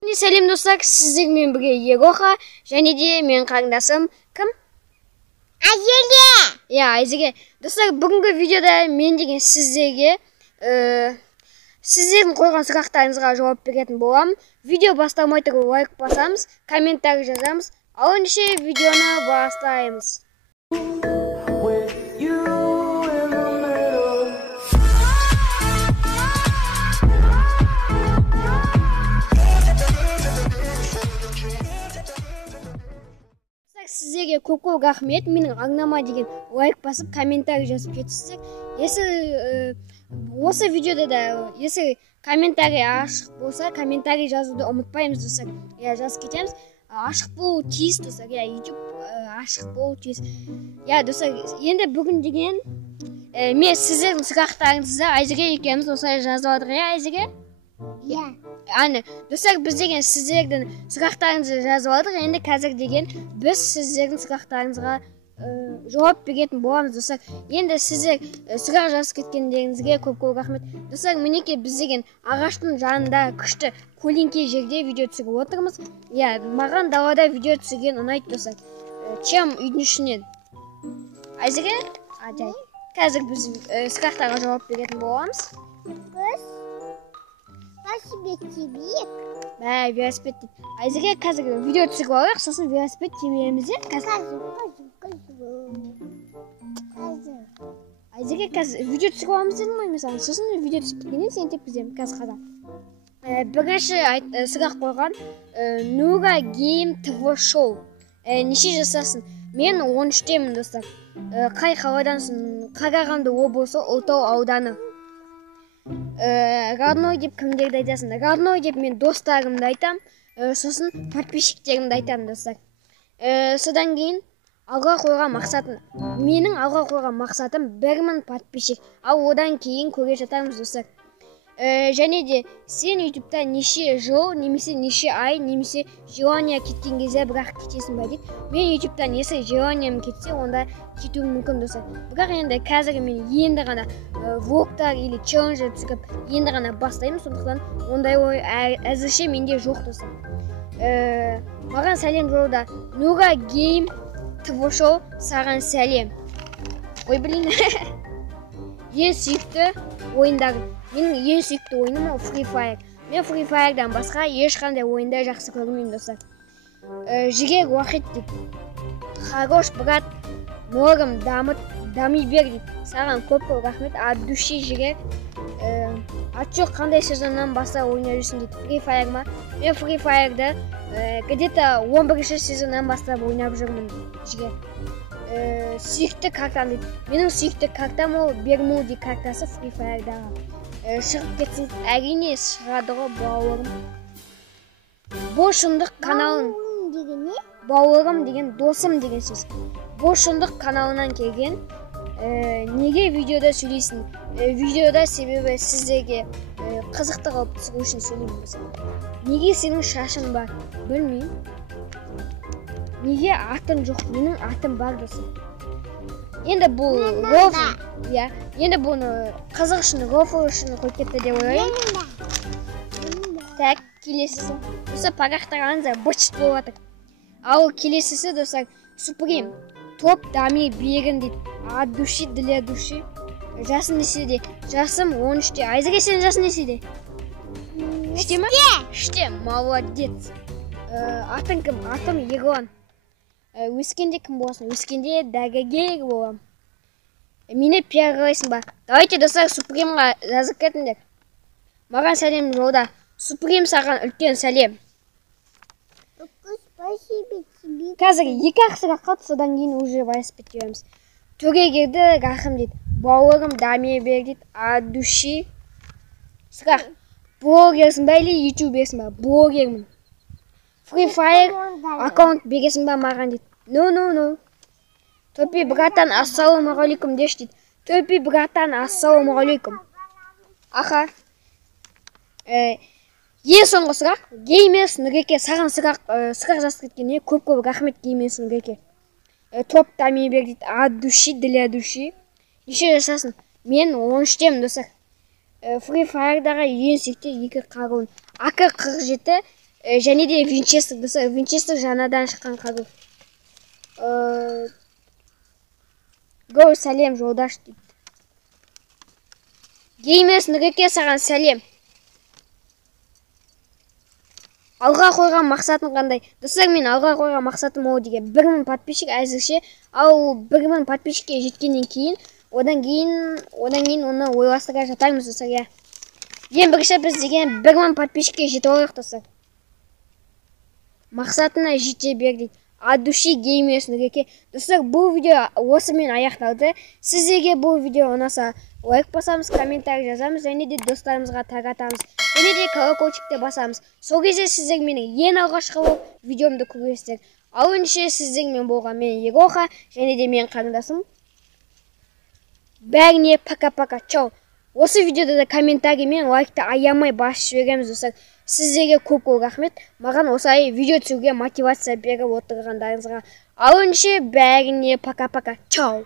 Сәлем достар, сіздермен бірге Ероха және де мен қарындасым кім? Айзеге. Айзеге. Достар, бүгінгі видеода мен деген сіздерге сіздердің қойған сұрақтарыңызға жауап беретін боламын. Видео басталмай тұрып лайк басамыз, комментарий жазамыз. Ал ендеше видеоны бастаймыз. Сіздерге көп рахмет. Менің аңнама деген лайк басып, комментарий жазып кетсіздер. Осы видеода да комментарий ашық болса, комментарий жазуды ұмытпаймыз достар. Жазып кетеміз. Ашық болу тиіс достар. YouTube ашық болу тиіс. Достар, енді бүгін деген мен сіздердің сұрақтарыңызды Айзеге екеуміз осылай жазып отырмыз. Айзеге? Достар, біз деген сіздердің сұрақтарыңызды жазып алдық. Енді қазір деген біз сіздердің сұрақтарыңызға жауап беретін боламыз достар. Енді сіздер сұрақ жазып кеткендеріңізге көп рахмет. Достар, мінекей біз деген ағаштың жанында күшті көлеңке жерде видео түсіріп отырмыз. Маған далада видео түсірген ұнайды достар. Чем үйдің ішінен. Айзеге? Қазір біз сұрақтарға жауап беретін боламыз. Велосипед дейді. Айзеге қазір видео түсіріп алайық, сосын велосипед тебеміз. Айзеге қазір видео түсіріп аламыз дедім ғой, мысалы, сосын видео түсіріп біткеннен сен тепкіземін қазір қазақ. Бірінші сұрақ қойған Нура Гейм ТВ Шоу. Неше жасасың? Мен 13-темін достар. Қай қаладансың? Қарағанды облысы, Ұлытау ауданы. Родной деп кімдерді айтасың? Родной деп мен достарымды айтам, сосын подписчиктерімді айтам достар. Содан кейін алға қойған мақсатым. Менің алға қойған мақсатым 1000 подписчик. Ал одан кейін көре жатармыз достар. Және де сен YouTube'да неше жыл, немесе неше ай, немесе желания кеткен кезде бірақ кетесің ба дейді. Мен YouTube'дан есі желаниям кетсе, онда кетуім мүмкін достар. Бірақ енді қазір мен енді ғана влогтар или челленджер түсіріп, енді ғана бастаймын, сондықтан ондай ой әзірше менде жоқ достар. Маған сәлем жолда. Нура Гейм ТВ Шоу, саған сәлем. Ой, блин. Ең сүйікті ойындарым. Менің ең сүйікті ойыным ол Free Fire. Мен Free Fire'дан басқа ешқандай ойында жақсы көрмеймін достар. Жігер уақыт дейді. Хорош брат, норым дами бер дейді. Саған көп рахмет. От души жігер. Жоқ, қандай сезоннан баста ойнап жүрсің дейді. Free Fire ма? Мен Free Fire'ды где-то 11-ші сезоннан бастап ойнап жүрмін жігер. Сүйікті картам дейді. Менің сүйікті картам ол Бермуди картасы Free Fire'дағы. Шығып кетсін, әрине шығады ғой бауырым. Бошындық каналын. Бауырым деген досым деген сөз. Бошындық каналынан келген. Неге видеода сөйлейсің? Видеода себебі сіздерге қызықты қылып түсіру үшін сөйлеймін. Неге сенің шашың бар? Білмеймін. Неге атың жоқ? Менің атым бар досым. Енді бұл рофл, енді бұны қызық үшін, рофл үшін қойып кетті деп ойлаймын. Так, келесісі. Осы парақтарыңыздар бычыт болады. Ал келесісі достар, Supreme. Топ дами берін дейді. От души для души. Жасың неседе? Жасым 13-те. Айзеге сенің жасың неседе? 3-те ма? 3-те, молодец. Атың кім? Атым Ерлан. Өскенде кім боласың? Өскенде дәрігер болам. Мені пиаралайсың ба? Давайте достар, Supremeға жазып кетіңдер. Маған сәлем жолда. Supreme саған үлкен сәлем. Қазір 2 сұрақ қалды, содан кейін уже велосипед тебеміз. Төрегерді рахым дейді. Бауырым дами бер дейді. От души. Сұрақ. Блогерсің ба или ютуберсің ба? Блогермін. Free Fire аккаунт бересің ба маған дейді. No. Топи братан, ассалаумағалейкум деш дейді. Топи братан, ассалаумағалейкум. Аха. Ең соңғы сұрақ. Геймерс Нұреке, саған сұрақ жазып кеткеніне көп рахмет Геймерс Нұреке. Топ дами бер дейді. От души для души. Неше жасасың? Мен 13-темін достар. Free Fire'дағы ең сүйікті 2 қаруын. AK-47 және де Винчестер достар. Винчестер жаңадан шыққан қару. Го сәлем жолдаш дейді. Геймерс Нұреке саған сәлем. Алға қойған мақсатың қандай? Достар, мен алға қойған мақсатым ол деген 1000 подписчик әзірше. Ал 1000 подписчикке жеткеннен кейін, одан кейін оны ойластыра жатармыз достар, я. Ең бірінші біз деген 1000 подписчикке жетіп алайық достар. Мақсатына жете бер дейді. Адуши Геймерс Нұреке. Достар, бұл видео осымен аяқталды. Сіздерге бұл видео ұнаса, лайк басамыз, комментарий жазамыз, және де достарымызға таратамыз. Және де колокольчикті басамыз. Сол кезде сіздер менің ең алғашқы видеомды көресіздер. Ал önce сіздермен болған мен Ероха, және де мен қарындасым. Бәріне пока-пока, чау. Осы видеода да комментарий мен лайкты аямай басып жібереміз достар. Сіздерге көп рахмет. Маған осылай видео түсіруге мотивация беріп отырғандарыңызға. Ал önce бәріне пока-пока, чау.